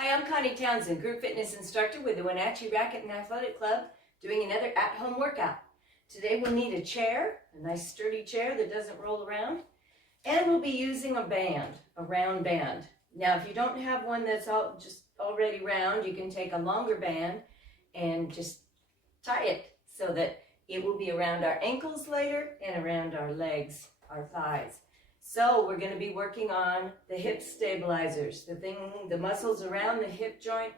Hi, I'm Connie Townsend, group fitness instructor with the Wenatchee Racquet Athletic Club, doing another at-home workout. Today we'll need a chair, a nice sturdy chair that doesn't roll around, and we'll be using a band, a round band. Now, if you don't have one that's just already round, you can take a longer band and just tie it so that it will be around our ankles later and around our legs, our thighs. So we're going to be working on the hip stabilizers, the muscles around the hip joint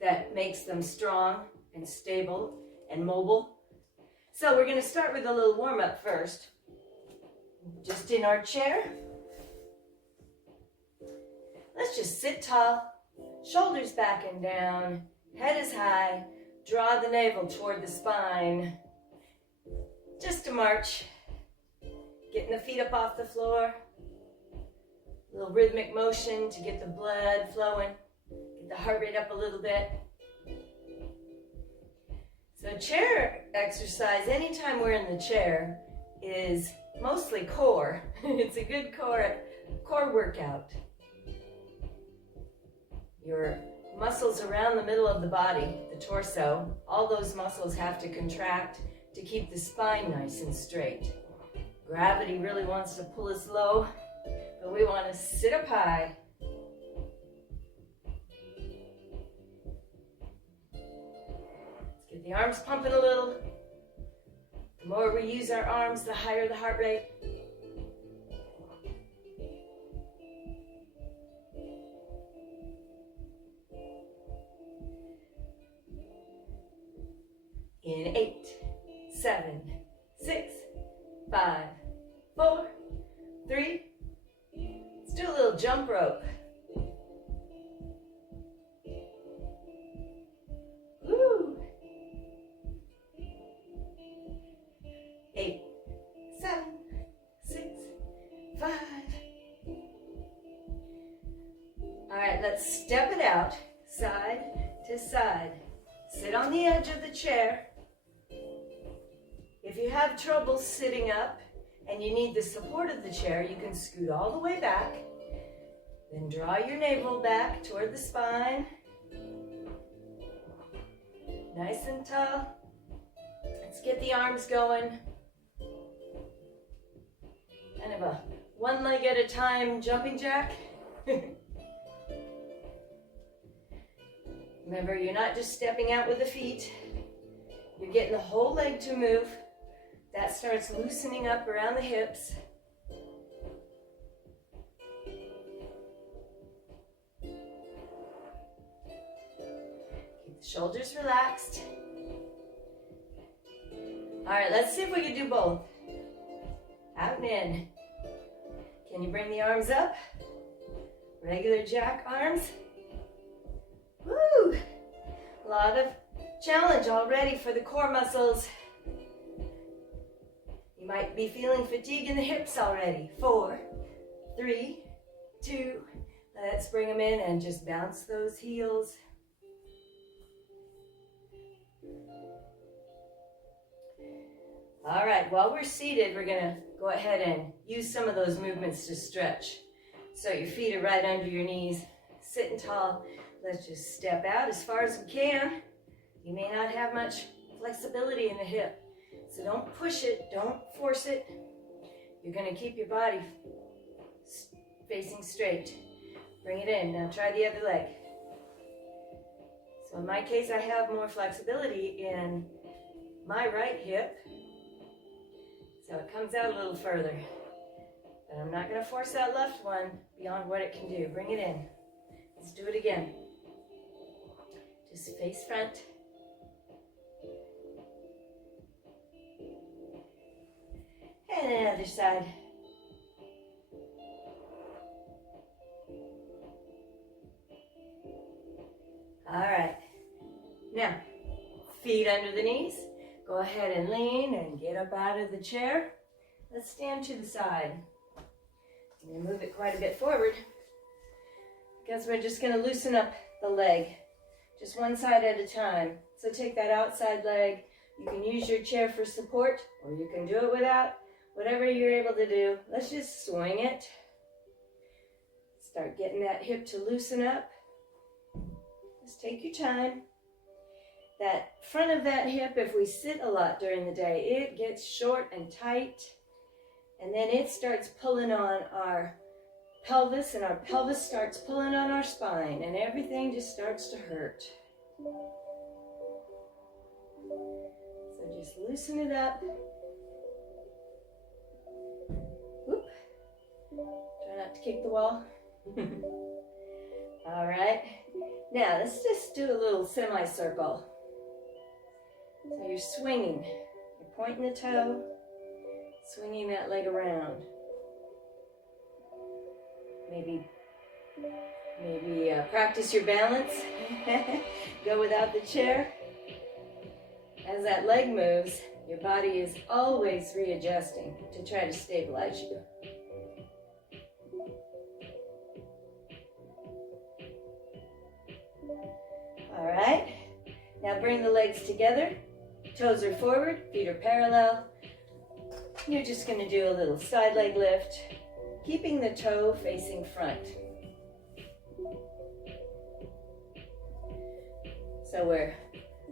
that makes them strong and stable and mobile. So we're going to start with a little warm-up first. Just in our chair. Let's just sit tall, shoulders back and down, head is high, draw the navel toward the spine. Just a march. Getting the feet up off the floor. A little rhythmic motion to get the blood flowing. Get the heart rate up a little bit. So chair exercise, anytime we're in the chair, is mostly core. It's a good core workout. Your muscles around the middle of the body, the torso, all those muscles have to contract to keep the spine nice and straight. Gravity really wants to pull us low, but we want to sit up high. Let's get the arms pumping a little. The more we use our arms, the higher the heart rate. In 8, 7, 6, 5, 4, 3. Let's do a little jump rope. Woo! 8, 7, 6, 5. All right, let's step it out, side to side. Sit on the edge of the chair. If you have trouble sitting up and you need the support of the chair, you can scoot all the way back. Then draw your navel back toward the spine. Nice and tall. Let's get the arms going. Kind of a one leg at a time jumping jack. Remember, you're not just stepping out with the feet. You're getting the whole leg to move. That starts loosening up around the hips. Keep the shoulders relaxed. All right, let's see if we can do both. Out and in. Can you bring the arms up? Regular jack arms. Woo! A lot of challenge already for the core muscles. You might be feeling fatigue in the hips already. 4, 3, 2. Let's bring them in and just bounce those heels. All right, while we're seated, we're gonna go ahead and use some of those movements to stretch. So your feet are right under your knees, sitting tall. Let's just step out as far as we can. You may not have much flexibility in the hip. So don't push it, don't force it. You're going to keep your body facing straight. Bring it in. Now try the other leg. So in my case, I have more flexibility in my right hip. So it comes out a little further. But I'm not going to force that left one beyond what it can do. Bring it in. Let's do it again. Just face front. And the other side. All right. Now, feet under the knees. Go ahead and lean and get up out of the chair. Let's stand to the side. And move it quite a bit forward because we're just going to loosen up the leg. Just one side at a time. So take that outside leg. You can use your chair for support, or you can do it without. Whatever you're able to do, let's just swing it. Start getting that hip to loosen up. Just take your time. That front of that hip, if we sit a lot during the day, it gets short and tight, and then it starts pulling on our pelvis, and our pelvis starts pulling on our spine, and everything just starts to hurt. So just loosen it up. Whoop. Try not to kick the wall. All right. Now let's just do a little semicircle. So you're swinging. You're pointing the toe, swinging that leg around. Maybe practice your balance. Go without the chair. As that leg moves, your body is always readjusting to try to stabilize you. All right. Now bring the legs together. Toes are forward, feet are parallel. You're just going to do a little side leg lift, keeping the toe facing front. So we're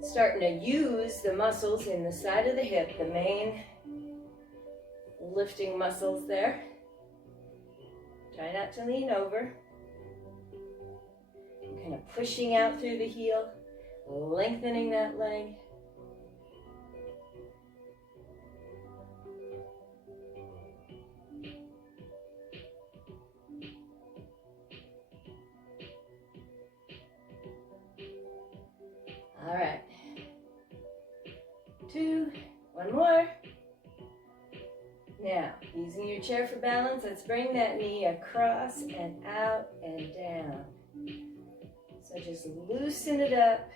starting to use the muscles in the side of the hip, the main lifting muscles there. Try not to lean over. Kind of pushing out through the heel, lengthening that leg. All right. 2, one more. Now, using your chair for balance, let's bring that knee across and out and down. So just loosen it up,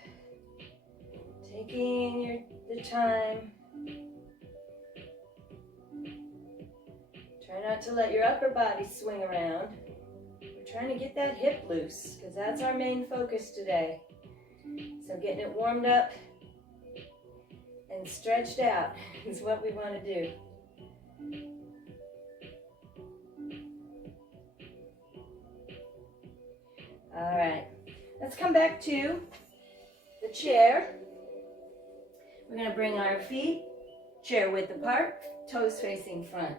taking the time. Try not to let your upper body swing around. We're trying to get that hip loose because that's our main focus today. So getting it warmed up and stretched out is what we want to do. All right, let's come back to the chair. We're going to bring our feet chair width apart, toes facing front.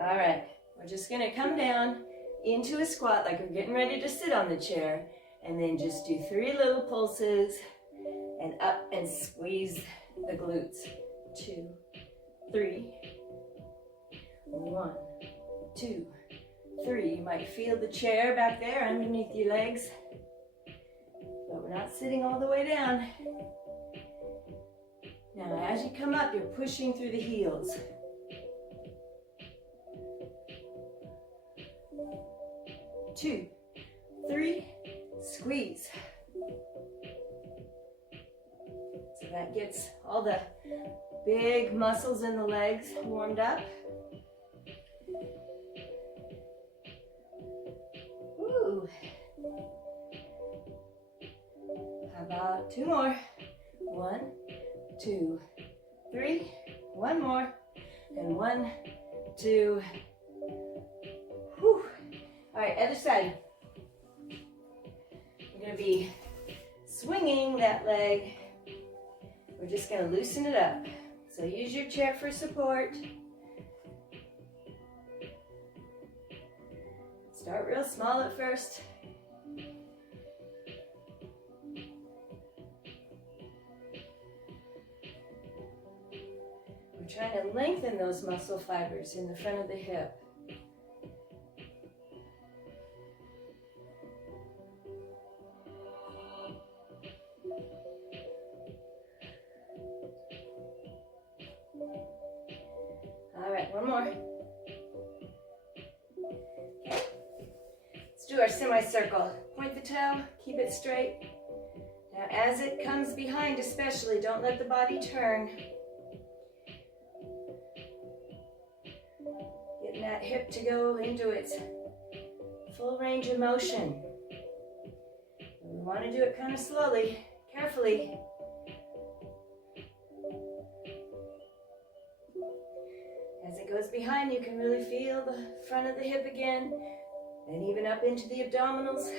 All right, we're just going to come down into a squat like we're getting ready to sit on the chair, and then just do 3 little pulses and up and squeeze the glutes. 2, 3. 1, 2, 3. You might feel the chair back there underneath your legs, but we're not sitting all the way down. Now, as you come up, you're pushing through the heels. 2, 3, squeeze. So that gets all the big muscles in the legs warmed up. Woo. How about 2 more? 1, 2, 3. 1 more. And 1, 2. Whew. All right, other side. We're going to be swinging that leg. We're just going to loosen it up. So use your chair for support. Start real small at first. We're trying to lengthen those muscle fibers in the front of the hip. All right, 1 more. Okay. Let's do our semicircle. Point the toe, keep it straight. Now as it comes behind especially, don't let the body turn. Getting that hip to go into its full range of motion. And we want to do it kind of slowly, carefully. As it goes behind, you can really feel the front of the hip again, and even up into the abdominals.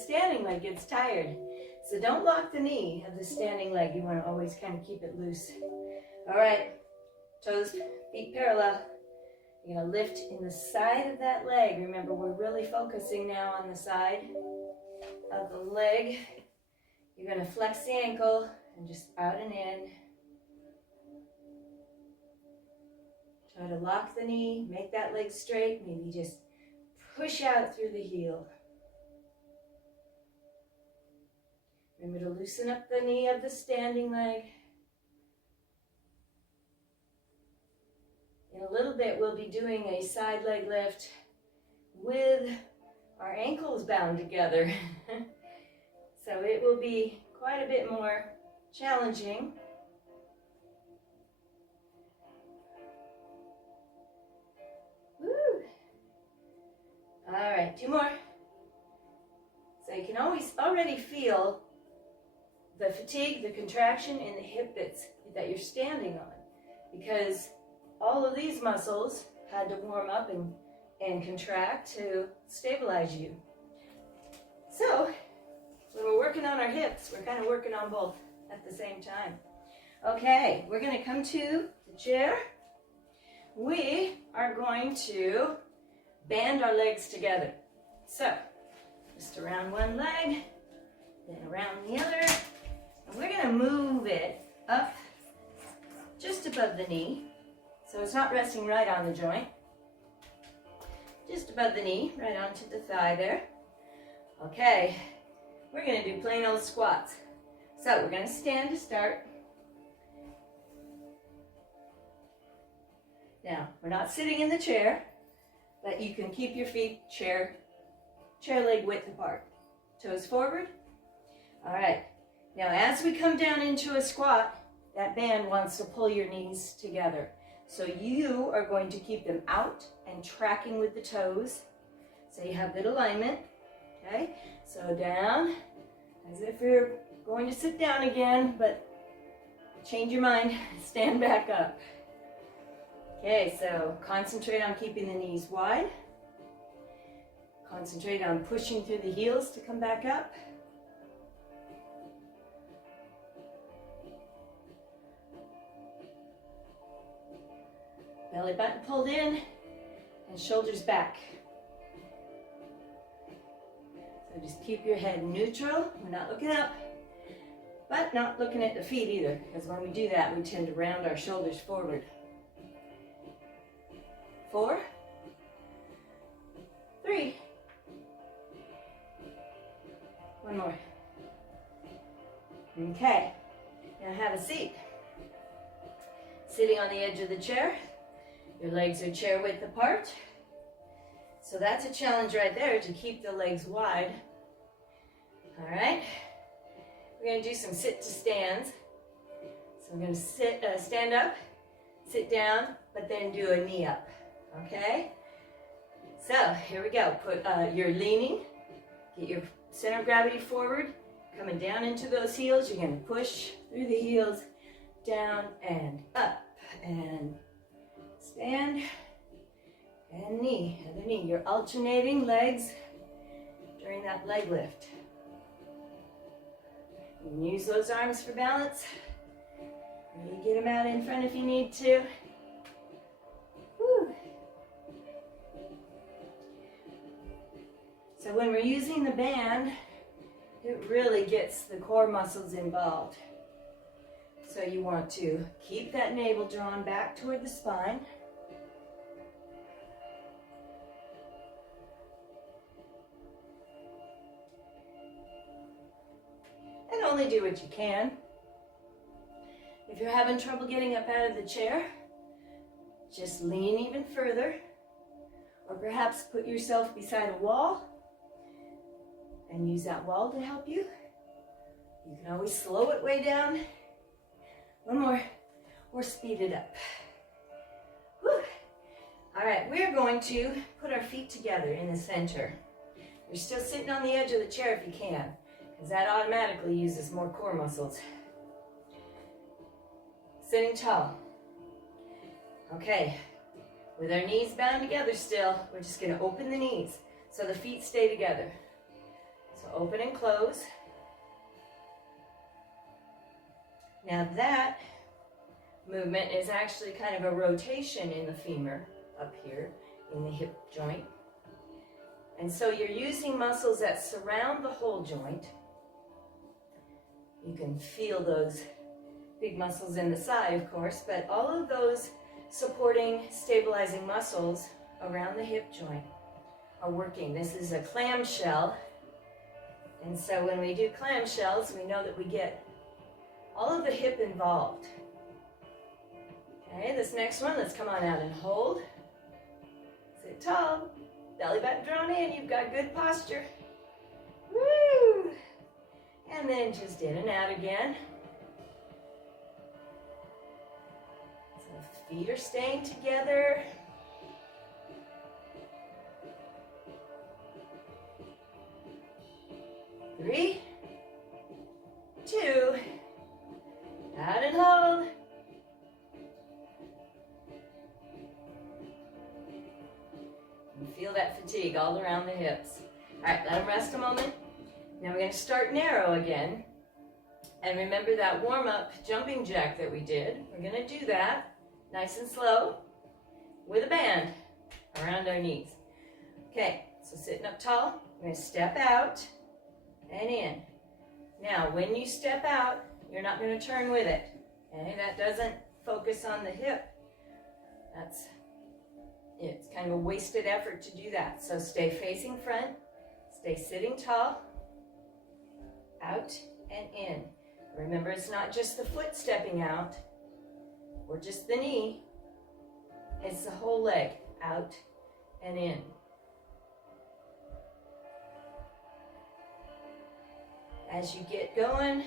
standing leg gets tired. So don't lock the knee of the standing leg. You want to always kind of keep it loose. All right, toes, feet parallel. You're going to lift in the side of that leg. Remember, we're really focusing now on the side of the leg. You're going to flex the ankle and just out and in. Try to lock the knee, make that leg straight, maybe just push out through the heel. Remember to loosen up the knee of the standing leg. In a little bit, we'll be doing a side leg lift with our ankles bound together. So it will be quite a bit more challenging. Woo! All right, 2 more. So you can already feel the fatigue, the contraction in the hip bits that you're standing on, because all of these muscles had to warm up and contract to stabilize you. So when we're working on our hips, we're kind of working on both at the same time. Okay, we're going to come to the chair. We are going to band our legs together. So just around one leg, then around the other. And we're going to move it up just above the knee. So it's not resting right on the joint. Just above the knee, right onto the thigh there. Okay, we're going to do plain old squats. So we're going to stand to start. Now, we're not sitting in the chair, but you can keep your feet chair leg width apart. Toes forward. All right. Now, as we come down into a squat, that band wants to pull your knees together. So you are going to keep them out and tracking with the toes. So you have good alignment. Okay? So down, as if you're going to sit down again, but change your mind, stand back up. Okay, so concentrate on keeping the knees wide. Concentrate on pushing through the heels to come back up. Belly button pulled in and shoulders back. So just keep your head neutral. We're not looking up, but not looking at the feet either, because when we do that, we tend to round our shoulders forward. 4, 3, 1 more. Okay, now have a seat. Sitting on the edge of the chair. Your legs are chair width apart. So that's a challenge right there, to keep the legs wide. All right. We're going to do some sit to stands. So we're going to stand up, sit down, but then do a knee up. Okay? So here we go. You're leaning. Get your center of gravity forward. Coming down into those heels. You're going to push through the heels, down and up. And stand and knee, other knee. You're alternating legs during that leg lift. You can use those arms for balance. Maybe get them out in front if you need to. Whew. So when we're using the band, it really gets the core muscles involved. So you want to keep that navel drawn back toward the spine. And only do what you can. If you're having trouble getting up out of the chair, just lean even further. Or perhaps put yourself beside a wall and use that wall to help you. You can always slow it way down. 1 more, or speed it up. Whew. All right, we're going to put our feet together in the center. You're still sitting on the edge of the chair if you can, because that automatically uses more core muscles. Sitting tall. Okay, with our knees bound together still, we're just going to open the knees so the feet stay together. So open and close. Now that movement is actually kind of a rotation in the femur up here in the hip joint. And so you're using muscles that surround the whole joint. You can feel those big muscles in the side, of course, but all of those supporting, stabilizing muscles around the hip joint are working. This is a clamshell. And so when we do clamshells, we know that we get all of the hip involved. Okay, this next one, let's come on out and hold. Sit tall, belly button drawn in, you've got good posture. Woo! And then just in and out again. So feet are staying together. Three, two, out and hold. And feel that fatigue all around the hips. All right, let them rest a moment. Now we're going to start narrow again. And remember that warm-up jumping jack that we did. We're going to do that nice and slow with a band around our knees. Okay, so sitting up tall, we're going to step out and in. Now, when you step out, you're not going to turn with it. Okay, that doesn't focus on the hip. It's kind of a wasted effort to do that. So stay facing front, stay sitting tall, out and in. Remember, it's not just the foot stepping out or just the knee. It's the whole leg, out and in. As you get going,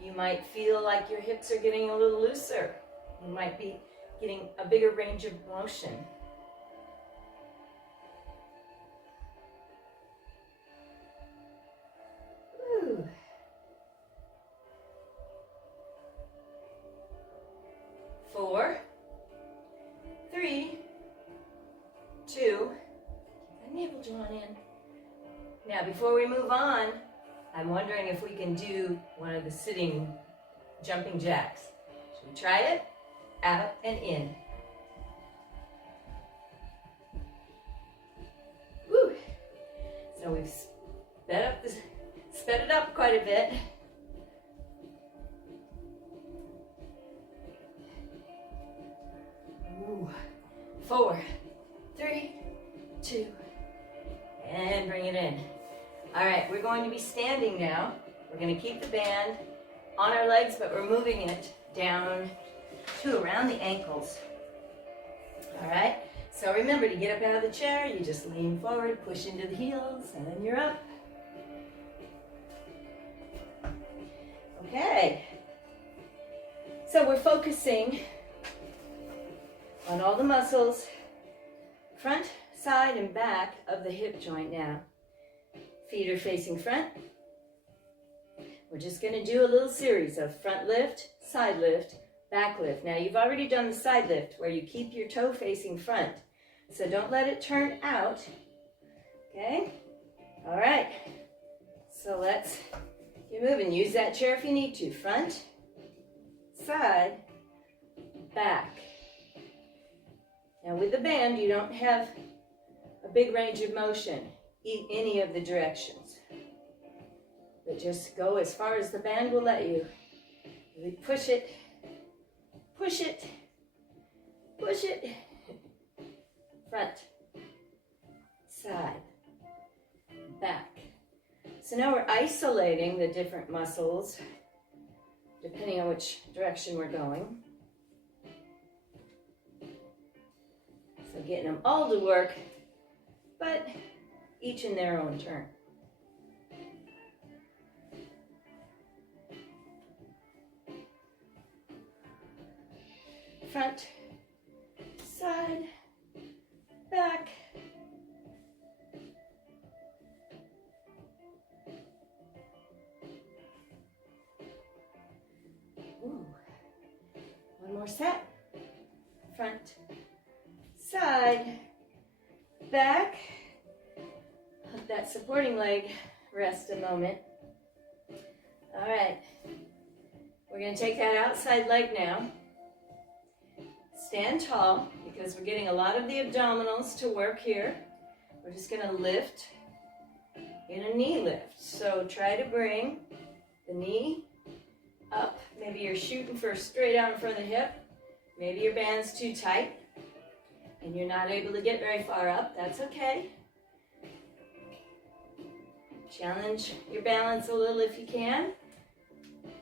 you might feel like your hips are getting a little looser. You might be getting a bigger range of motion. Woo. 4, 3, 2, keep that navel drawn in. Now, before we move on, I'm wondering if we can do one of the sitting jumping jacks. Should we try it? Out and in. Woo! So we've sped it up quite a bit. Ooh. 4, 3, 2, and bring it in. All right, we're going to be standing now. We're going to keep the band on our legs, but we're moving it down to around the ankles. All right, so remember to get up out of the chair, you just lean forward, push into the heels, and then you're up. Okay, so we're focusing on all the muscles, front, side, and back of the hip joint now. Feet are facing front. We're just going to do a little series of front lift, side lift, back lift. Now you've already done the side lift where you keep your toe facing front. So don't let it turn out. Okay? All right. So let's get moving. Use that chair if you need to. Front, side, back. Now with the band, you don't have a big range of motion in any of the directions. But just go as far as the band will let you. Really push it, push it, push it. Front, side, back. So now we're isolating the different muscles depending on which direction we're going. So getting them all to work, but each in their own turn. Front, side, back. Ooh. One more set. Front, side, back. Let that supporting leg rest a moment. All right, we're going to take that outside leg now. Stand tall because we're getting a lot of the abdominals to work here. We're just going to lift in a knee lift. So try to bring the knee up. Maybe you're shooting for straight out in front of the hip. Maybe your band's too tight and you're not able to get very far up. That's okay. Challenge your balance a little if you can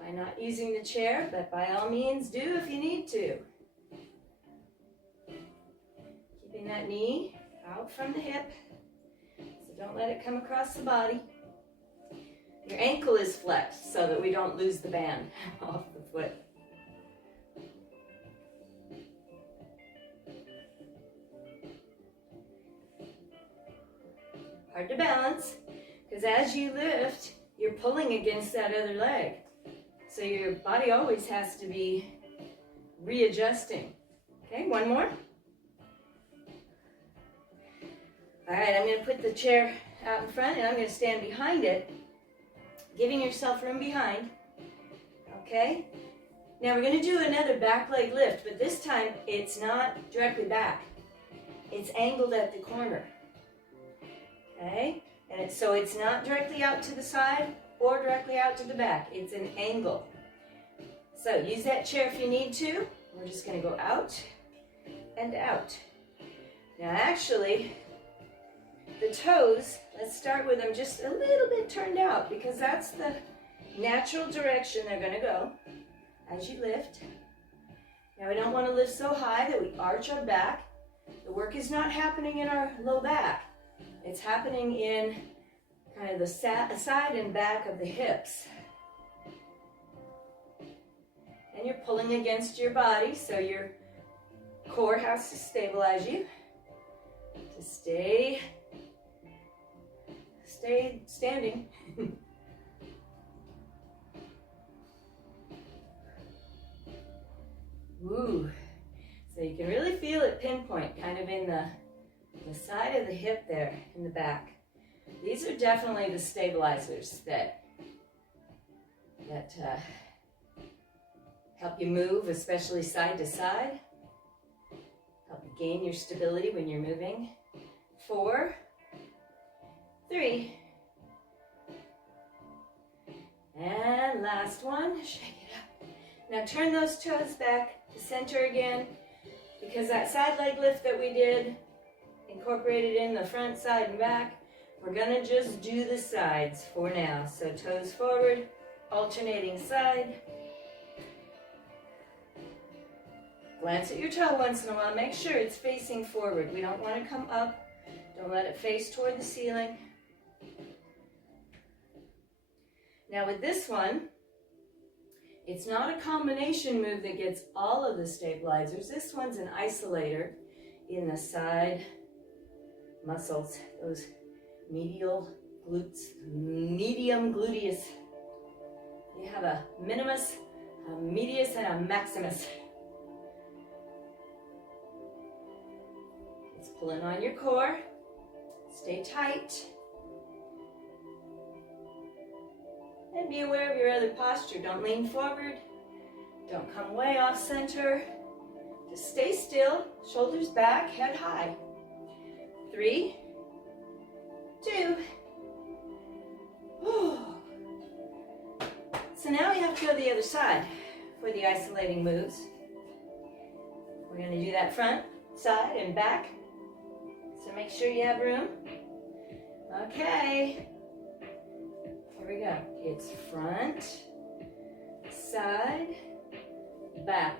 by not using the chair, but by all means do if you need to. Keeping that knee out from the hip, so don't let it come across the body. Your ankle is flexed so that we don't lose the band off the foot. Hard to balance, because as you lift, you're pulling against that other leg. So your body always has to be readjusting. Okay, one more. All right, I'm going to put the chair out in front and I'm going to stand behind it, giving yourself room behind. Okay, now we're going to do another back leg lift, but this time it's not directly back. It's angled at the corner. Okay, and so it's not directly out to the side or directly out to the back. It's an angle. So use that chair if you need to. We're just going to go out and out. Now actually, the toes, let's start with them just a little bit turned out because that's the natural direction they're going to go as you lift. Now we don't want to lift so high that we arch our back. The work is not happening in our low back. It's happening in kind of the side and back of the hips. And you're pulling against your body, so your core has to stabilize you to stay standing. Ooh. So you can really feel it pinpoint, kind of in the side of the hip there, in the back. These are definitely the stabilizers that help you move, especially side to side. Help you gain your stability when you're moving. 4, 3, and last one. Shake it up. Now turn those toes back to center again, because that side leg lift that we did, incorporated in the front, side, and back. We're gonna just do the sides for now. So toes forward, alternating side. Glance at your toe once in a while. Make sure it's facing forward. We don't want to come up. Don't let it face toward the ceiling. Now with this one, it's not a combination move that gets all of the stabilizers. This one's an isolator in the side muscles, those medial glutes, medium gluteus. You have a minimus, a medius, and a maximus. It's pulling on your core. Stay tight. And be aware of your other posture. Don't lean forward. Don't come way off center. Just stay still, shoulders back, head high. 3, 2. So now we have to go to the other side for the isolating moves. We're going to do that front, side, and back. So make sure you have room. Okay. Here we go. It's front, side, back.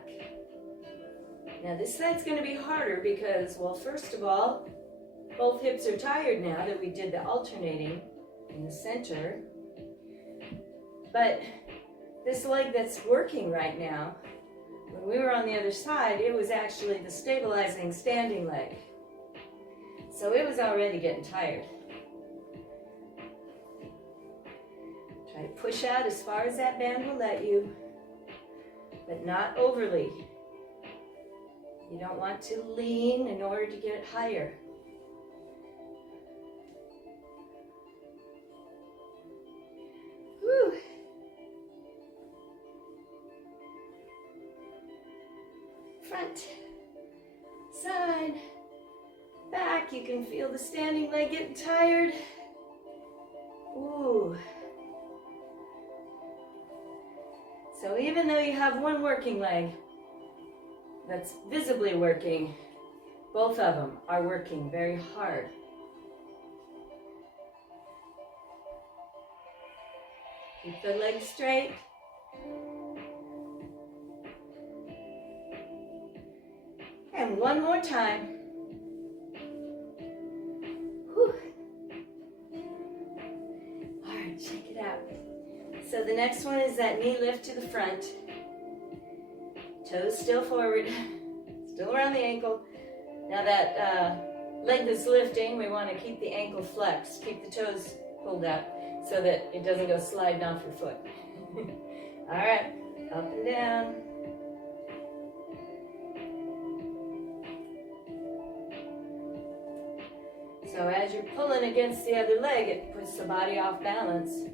Now this side's going to be harder because, well, first of all, both hips are tired now that we did the alternating in the center. But this leg that's working right now, when we were on the other side, it was actually the stabilizing standing leg. So it was already getting tired. Try to push out as far as that band will let you, but not overly. You don't want to lean in order to get it higher. front, side, back. You can feel the standing leg getting tired. Ooh. So even though you have one working leg that's visibly working, both of them are working very hard. Keep the legs straight. And one more time. Whew. All right, check it out. So the next one is that knee lift to the front. Toes still forward, still around the ankle. Now that leg that's lifting, we want to keep the ankle flexed, keep the toes pulled up so that it doesn't go sliding off your foot. All right, up and down. So as you're pulling against the other leg, it puts the body off balance.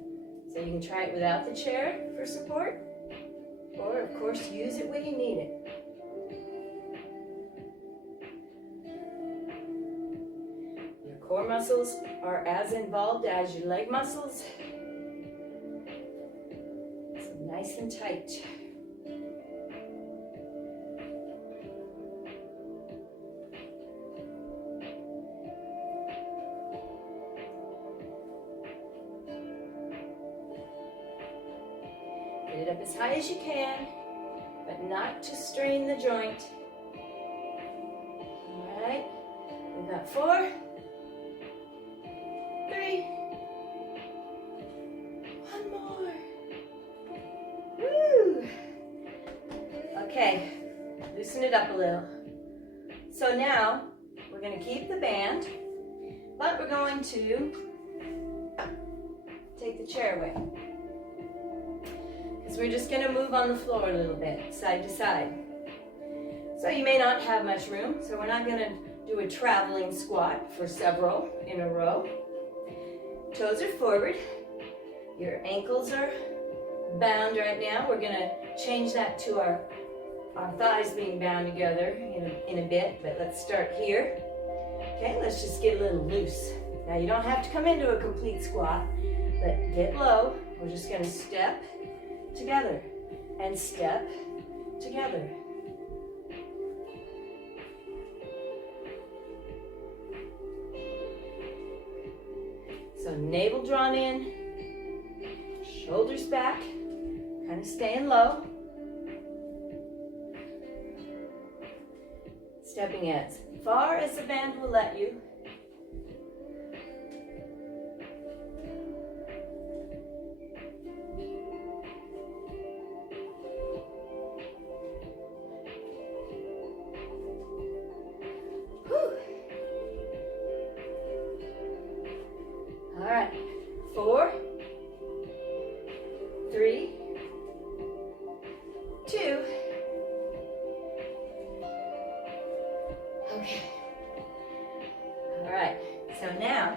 So you can try it without the chair for support, or of course use it when you need it. Your core muscles are as involved as your leg muscles. So nice and tight. Get it up as high as you can, but not to strain the joint. All right, we've got 4, 3, 1 more. Woo! Okay, loosen it up a little. So now we're going to keep the band, but we're going to take the chair away. So we're just going to move on the floor a little bit, side to side. So you may not have much room, so we're not going to do a traveling squat for several in a row. Toes are forward. Your ankles are bound right now. We're going to change that to our thighs being bound together in a bit, but let's start here. Okay, let's just get a little loose. Now you don't have to come into a complete squat, but get low. We're just going to step together and step together. So navel drawn in, shoulders back, kind of staying low. Stepping as far as the band will let you. All right, 4, 3, 2. Okay. All right, so now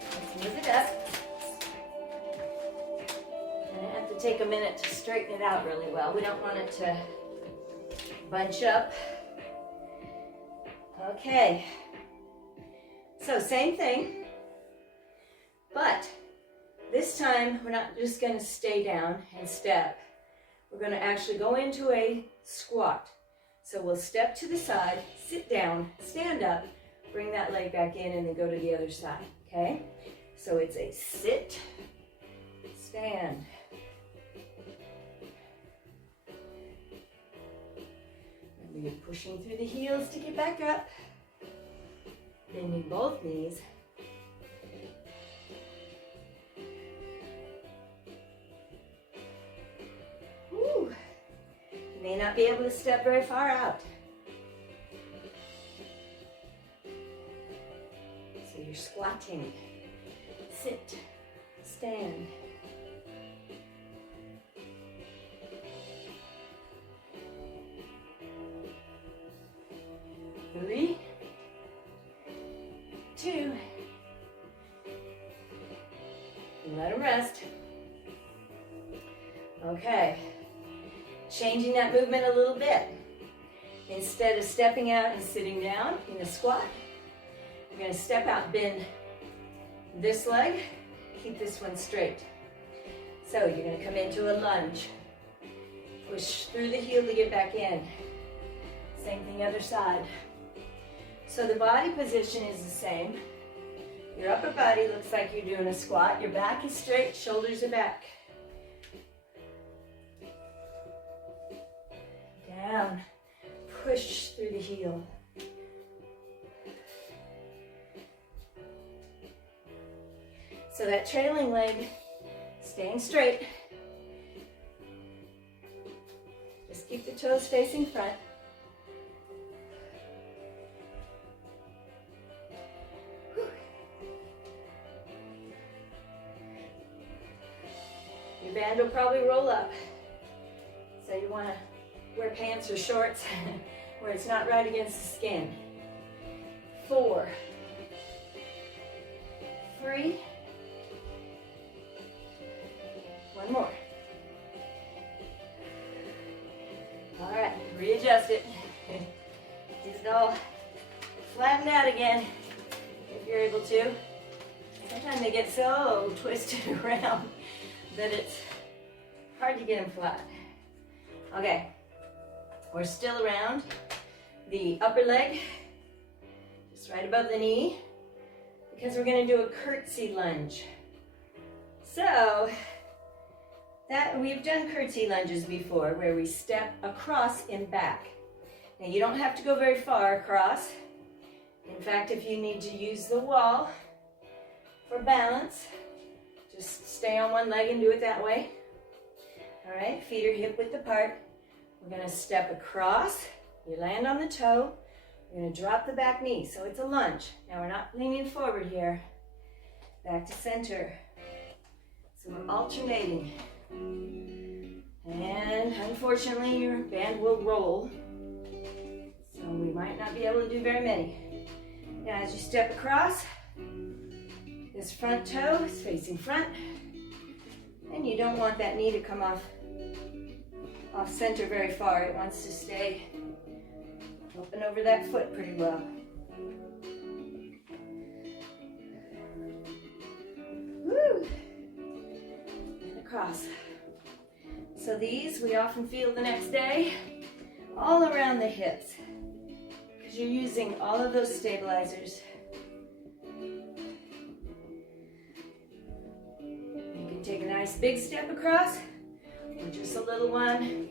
let's move it up. And I have to take a minute to straighten it out really well. We don't want it to bunch up. Okay. So same thing. But this time, we're not just going to stay down and step. We're going to actually go into a squat. So we'll step to the side, sit down, stand up, bring that leg back in, and then go to the other side, okay? So it's a sit, stand. Remember, you're pushing through the heels to get back up. Bending both knees. May not be able to step very far out. So you're squatting, sit, stand. Three, 2, let them rest. Okay. Changing that movement a little bit. Instead of stepping out and sitting down in a squat, you're going to step out, bend this leg, keep this one straight. So you're going to come into a lunge. Push through the heel to get back in. Same thing other side. So the body position is the same. Your upper body looks like you're doing a squat. Your back is straight, shoulders are back. Down. Push through the heel. So that trailing leg, staying straight. Just keep the toes facing front. Your band will probably roll up. So you want to wear pants or shorts where it's not right against the skin. 4, 3, 1 more. All right, readjust it. Get it all flattened out again if you're able to. Sometimes they get so twisted around that it's hard to get them flat. Okay, we're still around the upper leg, just right above the knee, because we're going to do a curtsy lunge. So, we've done curtsy lunges before, where we step across and back. Now, you don't have to go very far across. In fact, if you need to use the wall for balance, just stay on one leg and do it that way. All right, feet are hip width apart. We're going to step across. You land on the toe. We're going to drop the back knee. So it's a lunge. Now we're not leaning forward here. Back to center. So we're alternating. And unfortunately, your band will roll. So we might not be able to do very many. Now as you step across, this front toe is facing front. And you don't want that knee to come off center very far. It wants to stay open over that foot pretty well. Woo! And across. So these we often feel the next day all around the hips because you're using all of those stabilizers. You can take a nice big step across or just a little one.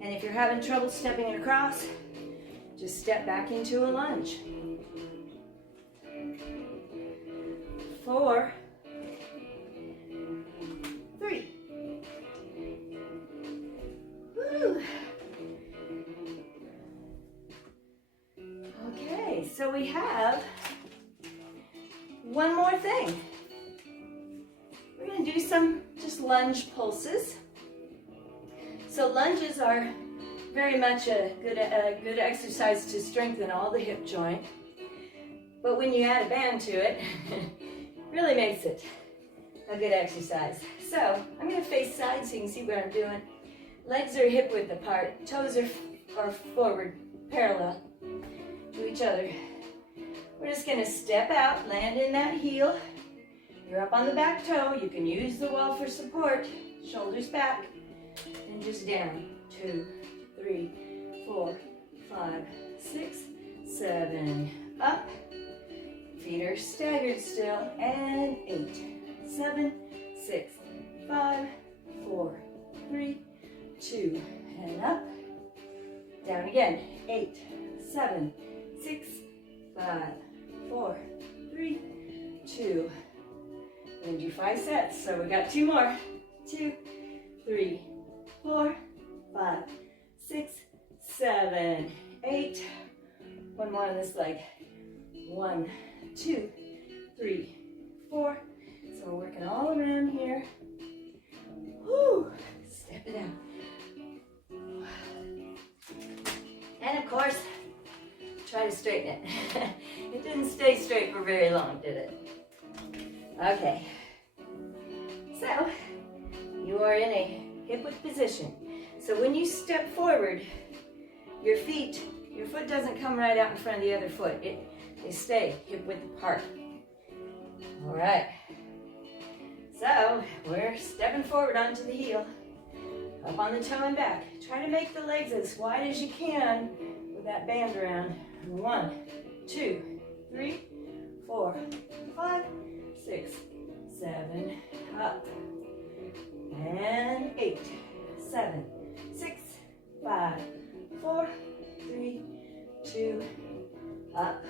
And if you're having trouble stepping it across, just step back into a lunge. 4, 3. Woo. Okay, so we have one more thing. We're going to do some just lunge pulses. So lunges are very much a good exercise to strengthen all the hip joint. But when you add a band to it, it really makes it a good exercise. So I'm going to face side so you can see what I'm doing. Legs are hip width apart. Toes are forward, parallel to each other. We're just going to step out, land in that heel. You're up on the back toe. You can use the wall for support. Shoulders back. And just down. 2, 3, 4, 5, 6, 7. Up. Feet are staggered still. And 8, 7, 6, 5, 4, 3, 2. And up. Down again. 8, 7, 6, 5, 4, 3, 2. And do 5 sets. So we got 2 more. 2, 3, 4, 5, 6, 7, 8. One more on this leg. 1, 2, 3, 4. So we're working all around here. Woo! Step it out. And of course, try to straighten it. It didn't stay straight for very long, did it? Okay. So, you are in a hip width position. So when you step forward, your feet your foot doesn't come right out in front of the other foot. They stay hip width apart. All right. So we're stepping forward onto the heel, up on the toe and back. Try to make the legs as wide as you can with that band around. 1, 2, 3, 4, 5, 6, 7, up. And 8, 7, 6, 5, 4, 3, 2, up.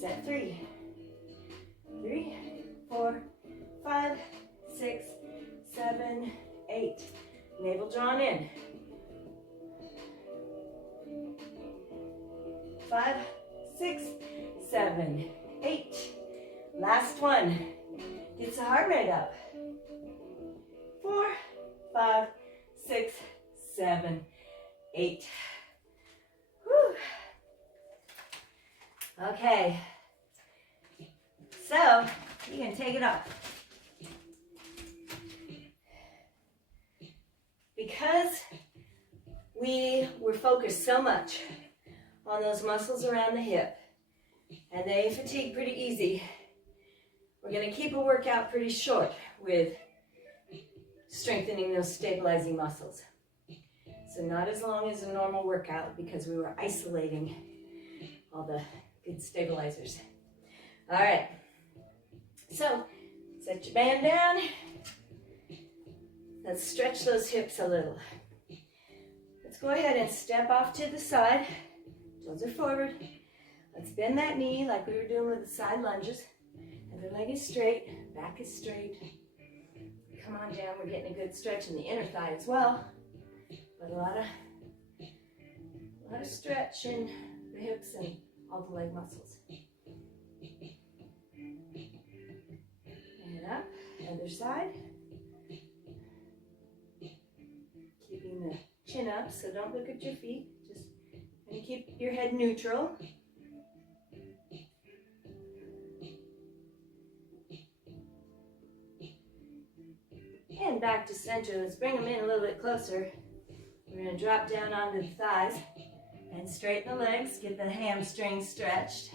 Set 3, 3, 4, 5, 6, 7, 8. Navel drawn in. 5, 6, 7, 8. Last one. Gets the heart rate up. 4, 5, 6, 7, 8. Whew. Okay. So you can take it off. Because we were focused so much on those muscles around the hip, and they fatigue pretty easy, we're going to keep a workout pretty short with strengthening those stabilizing muscles. So not as long as a normal workout because we were isolating all the good stabilizers. All right, so set your band down. Let's stretch those hips a little. Let's go ahead and step off to the side. Toes are forward. Let's bend that knee like we were doing with the side lunges. Other leg is straight, back is straight. Come on down, we're getting a good stretch in the inner thigh as well. But a lot of stretch in the hips and all the leg muscles. And up, other side. Keeping the chin up, so don't look at your feet. Just keep your head neutral. And back to center. Let's bring them in a little bit closer. We're going to drop down onto the thighs and straighten the legs. Get the hamstrings stretched.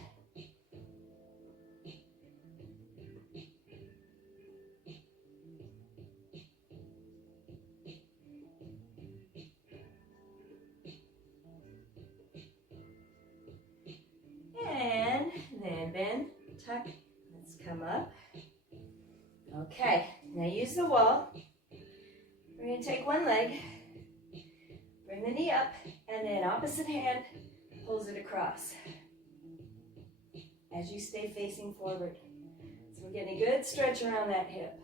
And then bend, tuck. Let's come up. Okay, now use the wall. We're going to take one leg, bring the knee up, and then opposite hand pulls it across as you stay facing forward. So we're getting a good stretch around that hip.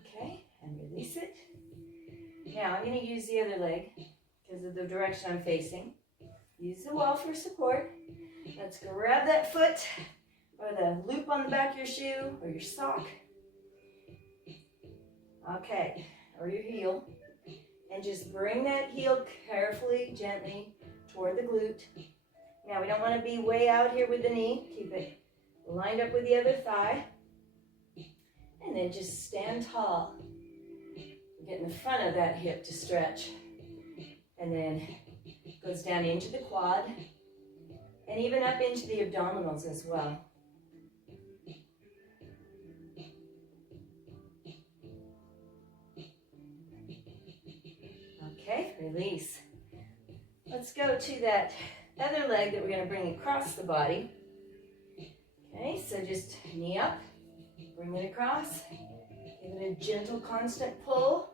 Okay, and release it. Now I'm going to use the other leg because of the direction I'm facing. Use the wall for support. Let's grab that foot or the loop on the back of your shoe or your sock. Okay, or your heel. And just bring that heel carefully, gently toward the glute. Now we don't want to be way out here with the knee. Keep it lined up with the other thigh. And then just stand tall. Get in the front of that hip to stretch. And then goes down into the quad. And even up into the abdominals as well. Okay, release. Let's go to that other leg that we're going to bring across the body. Okay, so just knee up, bring it across. Give it a gentle, constant pull.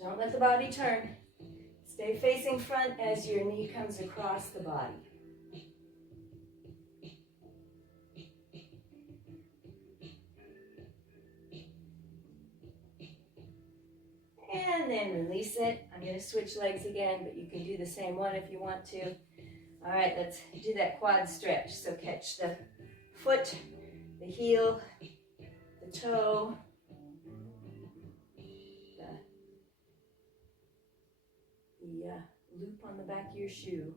Don't let the body turn. Stay facing front as your knee comes across the body. And then release it. I'm going to switch legs again, but you can do the same one if you want to. All right, let's do that quad stretch. So catch the foot, the heel, the toe, the loop on the back of your shoe.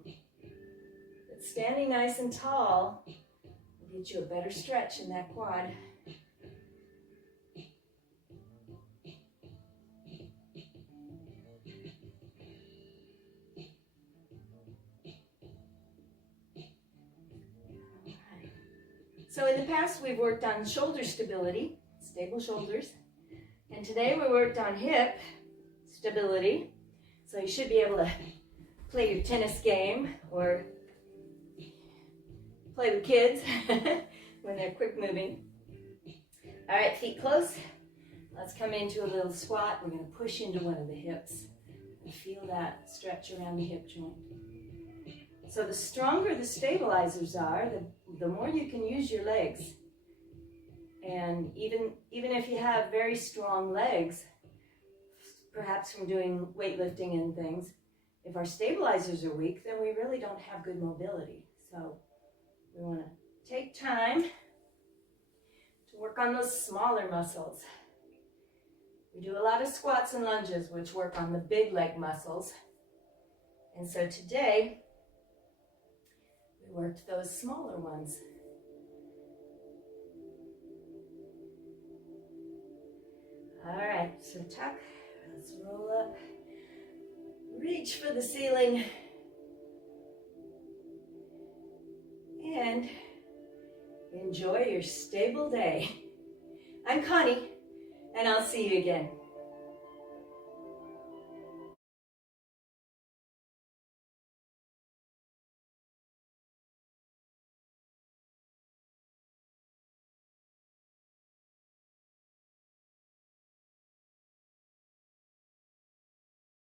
But standing nice and tall will get you a better stretch in that quad. So in the past, we've worked on shoulder stability, stable shoulders. And today we worked on hip stability. So you should be able to play your tennis game or play with kids when they're quick moving. All right, feet close. Let's come into a little squat. We're going to push into one of the hips and feel that stretch around the hip joint. So the stronger the stabilizers are, the more you can use your legs. And even if you have very strong legs, perhaps from doing weightlifting and things, if our stabilizers are weak, then we really don't have good mobility. So we want to take time to work on those smaller muscles. We do a lot of squats and lunges, which work on the big leg muscles. And so today, we worked those smaller ones. All right, so tuck, let's roll up, reach for the ceiling, and enjoy your stable day. I'm Connie, and I'll see you again.